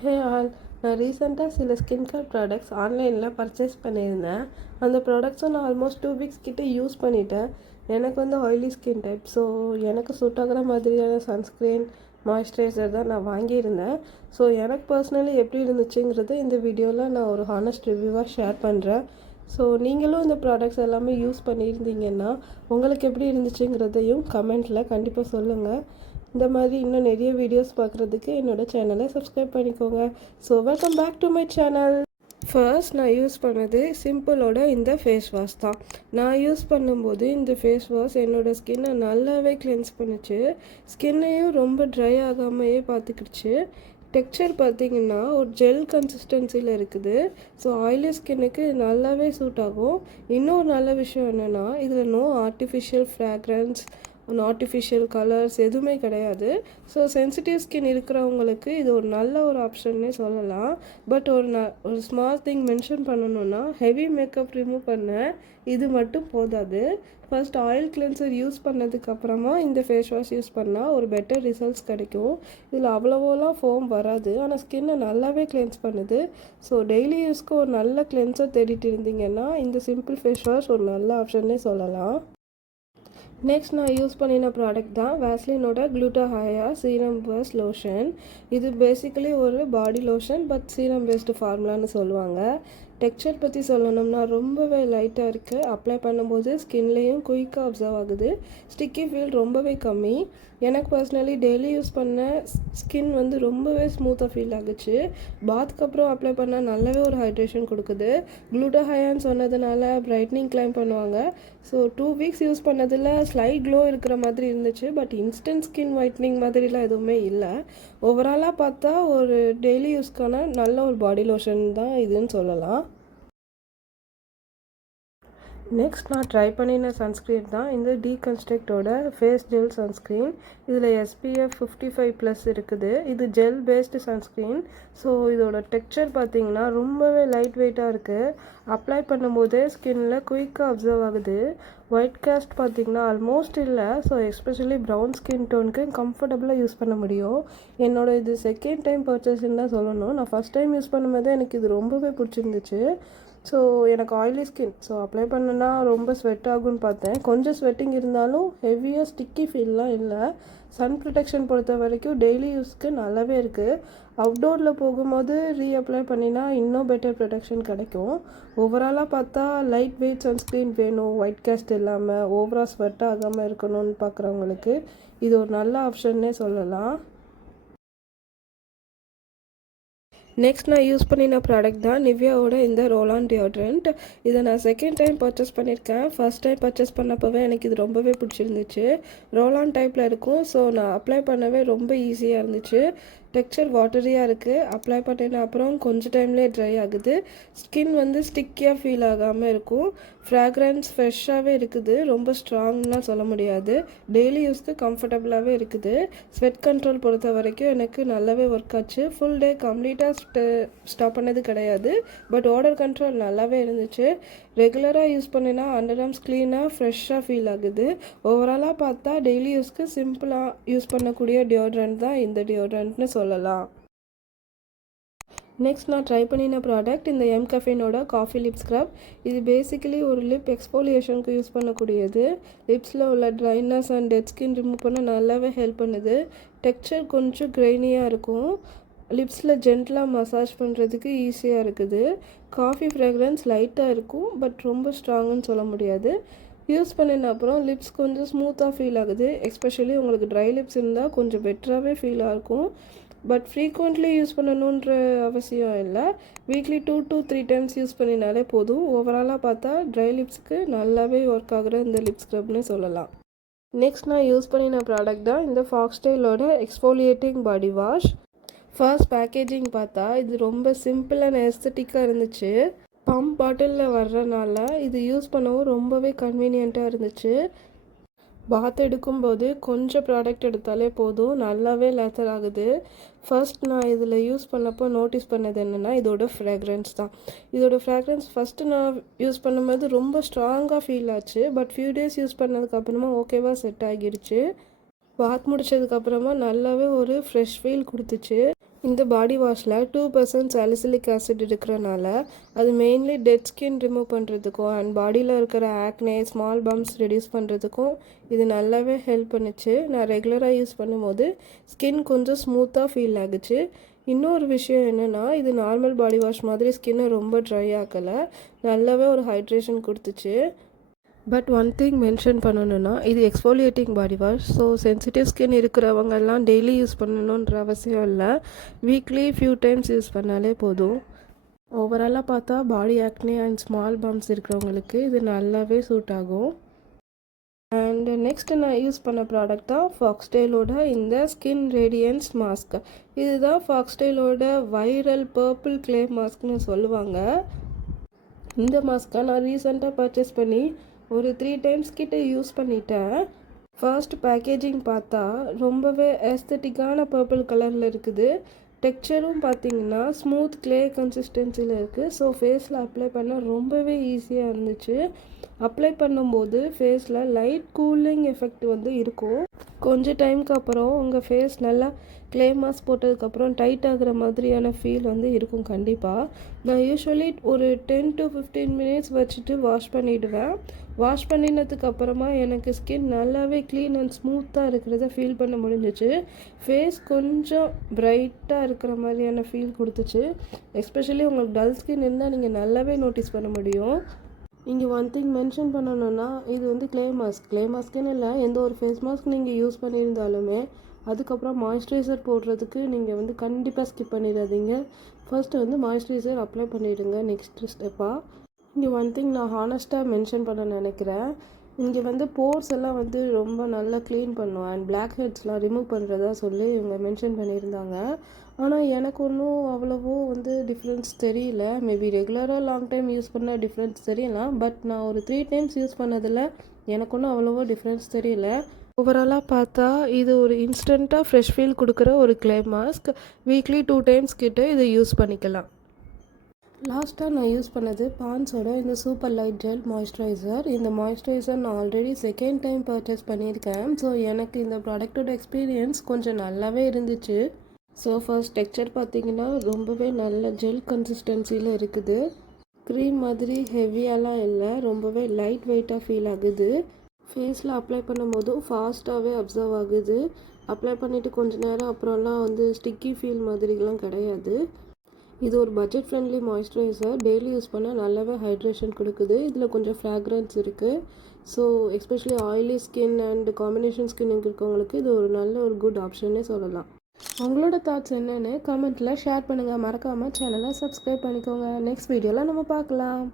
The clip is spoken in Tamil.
ஹே ஆல், நான் ரீசெண்டாக சில ஸ்கின் கேர் ப்ராடக்ட்ஸ் ஆன்லைனில் பர்ச்சேஸ் பண்ணியிருந்தேன். அந்த ப்ராடக்ட்ஸும் நான் ஆல்மோஸ்ட் 2 வீக்ஸ் கிட்டே யூஸ் பண்ணிட்டேன். எனக்கு வந்து ஆயிலி ஸ்கின் டைப், ஸோ எனக்கு சூட் ஆகிற மாதிரியான சன்ஸ்க்ரீன், மாய்ஸ்சரைசர் தான் நான் வாங்கியிருந்தேன். ஸோ எனக்கு பர்சனலி எப்படி இருந்துச்சுங்கிறது இந்த வீடியோவில் நான் ஒரு ஹானஸ்ட் ரிவ்யூவாக ஷேர் பண்ணுறேன். ஸோ நீங்களும் இந்த ப்ராடக்ட்ஸ் எல்லாமே யூஸ் பண்ணியிருந்தீங்கன்னா உங்களுக்கு எப்படி இருந்துச்சுங்கிறதையும் கமெண்ட்டில் கண்டிப்பாக சொல்லுங்கள். இந்த மாதிரி இன்னும் நிறைய வீடியோஸ் பார்க்குறதுக்கு என்னோடய சேனலை சப்ஸ்கிரைப் பண்ணிக்கோங்க. So welcome back to my channel. First நான் யூஸ் பண்ணது சிம்பிளோட இந்த ஃபேஸ் வாஷ் தான். நான் யூஸ் பண்ணும்போது இந்த ஃபேஸ் வாஷ் என்னோடய ஸ்கின்னை நல்லாவே கிளென்ஸ் பண்ணுச்சு. ஸ்கின்னையும் ரொம்ப ட்ரை ஆகாமையே பார்த்துக்கிடுச்சு. டெக்ஸ்சர் பார்த்திங்கன்னா ஒரு ஜெல் கன்சிஸ்டன்சியில் இருக்குது. ஸோ ஆயிலி ஸ்கின்னுக்கு நல்லாவே சூட் ஆகும். இன்னொரு நல்ல விஷயம் என்னென்னா இதில் no artificial fragrance, artificial colours எதுவுமே கிடையாது. ஸோ சென்சிட்டிவ் ஸ்கின் இருக்கிறவங்களுக்கு இது ஒரு நல்ல ஒரு ஆப்ஷன்னே சொல்லலாம். பட் ஒரு ஸ்மால் திங் மென்ஷன் பண்ணணுன்னா, ஹெவி மேக்கப் ரிமூவ் பண்ண இது மட்டும் போதாது. ஃபர்ஸ்ட் ஆயில் கிளென்சர் யூஸ் பண்ணதுக்கப்புறமா இந்த ஃபேஸ் வாஷ் யூஸ் பண்ணால் ஒரு பெட்டர் ரிசல்ட்ஸ் கிடைக்கும். இதில் அவ்வளோவெல்லாம் ஃபோம் வராது, ஆனால் ஸ்கின்னை நல்லாவே கிளென்ஸ் பண்ணுது. ஸோ டெய்லி யூஸ்க்கு ஒரு நல்ல கிளென்சர் தேடிட்டு இருந்தீங்கன்னா இந்த சிம்பிள் ஃபேஸ் வாஷ் ஒரு நல்ல ஆப்ஷன்னே சொல்லலாம். நெக்ஸ்ட் நான் யூஸ் பண்ணின ப்ராடக்ட் தான் வேஸ்லினோட குளுட்டாஹயா சீரம் பேஸ் லோஷன். இது பேசிக்கலி ஒரு body lotion, but serum based ஃபார்முலான்னு சொல்லுவாங்க. டெக்ஸ்சர் பற்றி சொல்லணும்னா ரொம்பவே லைட்டாக இருக்குது. அப்ளை பண்ணும்போது ஸ்கின்லேயும் குயிக்காக அப்சர்வ் ஆகுது. ஸ்டிக்கி ஃபீல் ரொம்பவே கம்மி. எனக்கு பர்சனலி டெய்லி யூஸ் பண்ண ஸ்கின் வந்து ரொம்பவே ஸ்மூத்தாக ஃபீல் ஆகுச்சு. பாத்துக்கு அப்புறம் அப்ளை பண்ணால் நல்லாவே ஒரு ஹைட்ரேஷன் கொடுக்குது. குளுட்டாஹயான்னு சொன்னதுனால பிரைட்னிங் கிளைம் பண்ணுவாங்க. ஸோ 2 வீக்ஸ் யூஸ் பண்ணதில் ஸ்லைட் க்ளோ இருக்கிற மாதிரி இருந்துச்சு, பட் இன்ஸ்டன்ட் ஸ்கின் ஒயிட்னிங் மாதிரிலாம் எதுவுமே இல்லை. ஓவராலாக பார்த்தா ஒரு டெய்லி யூஸ்க்கான நல்ல ஒரு பாடி லோஷன் தான் இதுன்னு சொல்லலாம். நெக்ஸ்ட் நான் ட்ரை பண்ணின சன்ஸ்க்ரீன் தான் இந்த டீகன்ஸ்ட்ரக்டோட ஃபேஸ் ஜெல் சன்ஸ்க்ரீன். இதில் SPF 55+ இருக்குது. இது ஜெல் பேஸ்டு சன்ஸ்க்ரீன். ஸோ இதோட டெக்ஸ்சர் பார்த்திங்கன்னா ரொம்பவே லைட் வெயிட்டாக இருக்குது. அப்ளை பண்ணும்போதே ஸ்கின்னில் குயிக்காக அப்சர்வ் ஆகுது. ஒயிட் காஸ்ட் பார்த்திங்கன்னா ஆல்மோஸ்ட் இல்லை. ஸோ எஸ்பெஷலி ப்ரௌன் ஸ்கின் டோனுக்கு கம்ஃபர்டபுளாக யூஸ் பண்ண முடியும். இது செகண்ட் டைம் பர்ச்சேஸ்ன்னு தான் சொல்லணும். நான் ஃபஸ்ட் டைம் யூஸ் பண்ணும்போது எனக்கு இது ரொம்பவே பிடிச்சிருந்துச்சு. ஸோ எனக்கு ஆயிலி ஸ்கின், ஸோ அப்ளை பண்ணுன்னா ரொம்ப ஸ்வெட் ஆகும்னு பார்த்தேன். கொஞ்சம் ஸ்வெட்டிங் இருந்தாலும் ஹெவியாக ஸ்டிக்கி ஃபீல்லாம் இல்லை. சன் ப்ரொடெக்ஷன் பொறுத்த வரைக்கும் டெய்லி யூஸ்க்கு நல்லாவே இருக்குது. அவுட்டோரில் போகும்போது ரீஅப்ளை பண்ணினா இன்னும் பெட்டர் ப்ரொடெக்ஷன் கிடைக்கும். ஓவராலாக பார்த்தா லைட் வெயிட் சன்ஸ்க்ரீன் வேணும், ஒயிட் காஸ்ட் இல்லாமல் ஓவராக ஸ்வெட் ஆகாமல் இருக்கணும்னு பார்க்குறவங்களுக்கு இது ஒரு நல்ல ஆப்ஷன்னே சொல்லலாம். நெக்ஸ்ட் நான் யூஸ் பண்ணின ப்ராடக்ட் தான் நிவ்யாவோட இந்த ரோலான் டியோட்ரண்ட். இதை நான் செகண்ட் டைம் பர்ச்சேஸ் பண்ணியிருக்கேன். ஃபர்ஸ்ட் டைம் பர்ச்சேஸ் பண்ணப்போவே எனக்கு இது ரொம்பவே பிடிச்சிருந்துச்சு. ரோலான் டைப்பில் இருக்கும். ஸோ நான் அப்ளை பண்ணவே ரொம்ப ஈஸியாக இருந்துச்சு. டெக்ஸ்சர் வாட்டரியாக இருக்குது. அப்ளை பண்ணின அப்புறம் கொஞ்சம் டைம்லேயே ட்ரை ஆகுது. ஸ்கின் வந்து ஸ்டிக்கியாக ஃபீல் ஆகாமல் இருக்கும். ஃப்ராக்ரன்ஸ் ஃப்ரெஷ்ஷாகவே இருக்குது. ரொம்ப ஸ்ட்ராங்லாம் சொல்ல முடியாது. டெய்லி யூஸ்க்கு கம்ஃபர்டபுளாகவே இருக்குது. ஸ்வெட் கண்ட்ரோல் பொறுத்த வரைக்கும் எனக்கு நல்லாவே ஒர்க் ஆச்சு. ஃபுல் டே கம்ப்ளீட்டாக ஸ்டாப் பண்ணது கிடையாது, பட் ஆர்டர் கண்ட்ரோல் நல்லாவே இருந்துச்சு. ரெகுலராக யூஸ் பண்ணினா அண்டர் ஆர்ம்ஸ் க்ளீனாக ஃப்ரெஷ்ஷாக ஃபீல் ஆகுது. ஓவராலாக பார்த்தா டெய்லி யூஸ்க்கு சிம்பிளாக யூஸ் பண்ணக்கூடிய டியோட்ரண்ட் தான் இந்த டியோட்ரண்ட்னு சொல்லலாம். நெக்ஸ்ட் நான் ட்ரை பண்ணின ப்ராடக்ட் இந்த எம்கஃபேனோட காஃபி லிப் ஸ்க்ரப். இது பேசிக்கலி ஒரு லிப் எக்ஸ்ஃபோலியேஷனுக்கு யூஸ் பண்ணக்கூடியது. லிப்ஸில் உள்ள dryness and dead skin remove பண்ண நல்லாவே ஹெல்ப் பண்ணுது. டெக்ஸ்சர் கொஞ்சம் கிரெயினியாக இருக்கும். லிப்ஸில் ஜென்டலாக மசாஜ் பண்ணுறதுக்கு ஈஸியாக இருக்குது. காஃபி ஃப்ராக்ரன்ஸ் லைட்டாக இருக்கும், பட் ரொம்ப ஸ்ட்ராங்குன்னு சொல்ல முடியாது. யூஸ் பண்ணின அப்புறம் லிப்ஸ் கொஞ்சம் ஸ்மூத்தாக ஃபீல் ஆகுது. எஸ்பெஷலி உங்களுக்கு ட்ரை லிப்ஸ் இருந்தால் கொஞ்சம் பெட்டராகவே ஃபீலாக இருக்கும். பட் ஃப்ரீக்வெண்ட்லி யூஸ் பண்ணணுன்ற அவசியம் இல்லை. வீக்லி 2 to 3 டைம்ஸ் யூஸ் பண்ணினாலே போதும். ஓவராலாக பார்த்தா ட்ரை லிப்ஸுக்கு நல்லாவே ஒர்க் ஆகுற இந்த லிப் ஸ்க்ரப்னு சொல்லலாம். நெக்ஸ்ட் நான் யூஸ் பண்ணின ப்ராடக்ட் தான் இந்த ஃபாக்ஸ்டைலோட exfoliating body wash. First packaging பார்த்தா இது ரொம்ப சிம்பிள் அண்ட் எஸ்தட்டிக்காக இருந்துச்சு. பம்ப் பாட்டிலில் வர்றனால இது யூஸ் பண்ணவும் ரொம்பவே கன்வீனியண்ட்டாக இருந்துச்சு. பாத் எடுக்கும்போது கொஞ்சம் ப்ராடக்ட் எடுத்தாலே போதும், நல்லாவே லேத்தர் ஆகுது. ஃபர்ஸ்ட் நான் இதில் யூஸ் பண்ணப்போ நோட்டீஸ் பண்ணது என்னென்னா இதோட ஃப்ராக்ரன்ஸ் தான். இதோட ஃப்ராக்ரன்ஸ் ஃபஸ்ட்டு நான் யூஸ் பண்ணும்போது ரொம்ப ஸ்ட்ராங்காக ஃபீல் ஆச்சு. பட் ஃபியூ டேஸ் யூஸ் பண்ணதுக்கப்புறமா ஓகேவாக செட் ஆகிடுச்சு. பாத் முடித்ததுக்கப்புறமா நல்லாவே ஒரு ஃப்ரெஷ் ஃபீல் கொடுத்துச்சு. இந்த பாடி வாஷில் 2% சாலிசிலிக் ஆசிட் இருக்கிறனால அது மெயின்லி டெட் ஸ்கின் ரிமூவ் பண்ணுறதுக்கும் அண்ட் பாடியில் இருக்கிற ஆக்னே ஸ்மால் பம்ப்ஸ் ரெடியூஸ் பண்ணுறதுக்கும் இது நல்லாவே ஹெல்ப் பண்ணுச்சு. நான் ரெகுலராக யூஸ் பண்ணும்போது ஸ்கின் கொஞ்சம் ஸ்மூத்தாக ஃபீல் ஆகுச்சு. இன்னொரு விஷயம் என்னென்னா, இது நார்மல் பாடி வாஷ் மாதிரி ஸ்கின்னை ரொம்ப ட்ரை ஆக்கலை, நல்லாவே ஒரு ஹைட்ரேஷன் கொடுத்துச்சு. பட் ஒன் திங் மென்ஷன் பண்ணணுன்னா, இது exfoliating body wash. So sensitive skin இருக்கிறவங்கெல்லாம் டெய்லி யூஸ் பண்ணணுன்ற அவசியம் இல்லை. வீக்லி ஃபியூ டைம்ஸ் யூஸ் பண்ணாலே போதும். ஓவராலாக பார்த்தா பாடி ஆக்னே அண்ட் ஸ்மால் பம்ப்ஸ் இருக்கிறவங்களுக்கு இது நல்லாவே சூட் ஆகும். அண்ட் நெக்ஸ்ட் நான் யூஸ் பண்ண ப்ராடக்ட் தான் ஃபாக்ஸ்டெயிலோட இந்த ஸ்கின் ரேடியன்ஸ் மாஸ்க். இதுதான் ஃபாக்ஸ்டெயிலோட வைரல் பர்பிள் க்ளே மாஸ்க்னு சொல்லுவாங்க. இந்த மாஸ்க்கை நான் ரீசெண்டாக பர்ச்சேஸ் பண்ணி ஒரு 3 டைம்ஸ் கிட்ட யூஸ் பண்ணிட்டேன். ஃபர்ஸ்ட் பேக்கேஜிங் பார்த்தா ரொம்பவே ஏஸ்தட்டிக்கான பர்பிள் கலரில் இருக்குது. டெக்ஸ்சரும் பார்த்தீங்கன்னா ஸ்மூத் க்ளே கன்சிஸ்டன்சியில் இருக்குது. ஸோ ஃபேஸில் அப்ளை பண்ண ரொம்பவே ஈஸியாக இருந்துச்சு. அப்ளை பண்ணும்போது ஃபேஸில் லைட் கூலிங் எஃபெக்ட் வந்து இருக்கும். கொஞ்சம் டைமுக்கு அப்புறம் உங்கள் ஃபேஸ் நல்லா க்ளே மாஸ்க் போட்டதுக்கப்புறம் டைட் ஆகிற மாதிரியான ஃபீல் வந்து இருக்கும் கண்டிப்பாக. நான் யூஸ்வலி ஒரு 10 to 15 மினிட்ஸ் வச்சுட்டு வாஷ் பண்ணிவிடுவேன். வாஷ் பண்ணினதுக்கு அப்புறமா எனக்கு ஸ்கின் நல்லாவே க்ளீன் அண்ட் ஸ்மூத்தாக இருக்கிறத ஃபீல் பண்ண முடிஞ்சிச்சு. ஃபேஸ் கொஞ்சம் பிரைட்டாக இருக்கிற மாதிரியான ஃபீல் கொடுத்துச்சு. எஸ்பெஷலி உங்களுக்கு டல் ஸ்கின் இருந்தால் நீங்கள் நல்லாவே நோட்டீஸ் பண்ண முடியும். இங்கே ஒன் திங் மென்ஷன் பண்ணணுன்னா, இது வந்து க்ளே மாஸ்க்குன்னு இல்லை, எந்த ஒரு ஃபேஸ் மாஸ்க் நீங்கள் யூஸ் பண்ணியிருந்தாலுமே அதுக்கப்புறம் மாய்ஸ்சரைசர் போடுறதுக்கு நீங்கள் வந்து கண்டிப்பாக ஸ்கிப் பண்ணிடாதீங்க. ஃபர்ஸ்ட்டு வந்து மாய்ஸ்சரைசர் அப்ளை பண்ணிவிடுங்க நெக்ஸ்ட் ஸ்டெப்பாக. இங்கே ஒன் திங் நான் ஹானஸ்ட்டாக மென்ஷன் பண்ண நினைக்கிறேன். இங்கே வந்து போர்ஸ் எல்லாம் வந்து ரொம்ப நல்லா க்ளீன் பண்ணும் அண்ட் பிளாக் ஹெட்ஸ்லாம் ரிமூவ் பண்ணுறதா சொல்லி இவங்க மென்ஷன் பண்ணியிருந்தாங்க. ஆனால் எனக்கு ஒன்றும் அவ்வளவோ வந்து டிஃப்ரென்ஸ் தெரியல. மேபி ரெகுலராக லாங் டைம் யூஸ் பண்ண டிஃப்ரென்ஸ் தெரியலாம். பட் நான் ஒரு 3 டைம்ஸ் யூஸ் பண்ணதில் எனக்கு ஒன்றும் அவ்வளவோ டிஃப்ரென்ஸ் தெரியல. ஓவராலாக பார்த்தா இது ஒரு இன்ஸ்டண்ட்டாக ஃப்ரெஷ் ஃபீல் கொடுக்குற ஒரு க்ளே மாஸ்க். வீக்லி 2 டைம்ஸ் கிட்ட இதை யூஸ் பண்ணிக்கலாம். லாஸ்ட்டாக நான் யூஸ் பண்ணது பான்ஸோட இந்த சூப்பர் லைட் ஜெல் மாய்ஸ்சரைசர். இந்த மாய்ஸ்சரைசர் நான் ஆல்ரெடி செகண்ட் டைம் பர்ச்சேஸ் பண்ணியிருக்கேன். ஸோ எனக்கு இந்த ப்ராடக்டோட எக்ஸ்பீரியன்ஸ் கொஞ்சம் நல்லாவே இருந்துச்சு. ஸோ ஃபர்ஸ்ட் டெக்ஸ்சர் பார்த்தீங்கன்னா ரொம்பவே நல்ல ஜெல் கன்சிஸ்டன்சியில் இருக்குது. க்ரீம் மாதிரி ஹெவியாலாம் இல்லை, ரொம்பவே லைட் வெயிட்டாக ஃபீல் ஆகுது. ஃபேஸில் அப்ளை பண்ணும்போதும் ஃபாஸ்ட்டாகவே அப்சர்வ் ஆகுது. அப்ளை பண்ணிவிட்டு கொஞ்ச நேரம் அப்புறம்லாம் வந்து ஸ்டிக்கி ஃபீல் மாதிரிலாம் கிடையாது. இது ஒரு budget friendly moisturiser. Daily use பண்ணால் நல்லாவே ஹைட்ரேஷன் கொடுக்குது. இதில் கொஞ்சம் ஃப்ராக்ரன்ஸ் இருக்குது. So especially oily skin and combination skin இருக்கிறவங்களுக்கு இது ஒரு நல்ல ஒரு குட் ஆப்ஷன்னே சொல்லலாம். உங்களோட தாட்ஸ் என்னென்னு கமெண்ட்டில் ஷேர் பண்ணுங்கள். மறக்காமல் சேனலை சப்ஸ்கிரைப் பண்ணிக்கோங்க. நெக்ஸ்ட் வீடியோவில் நம்ம பார்க்கலாம்.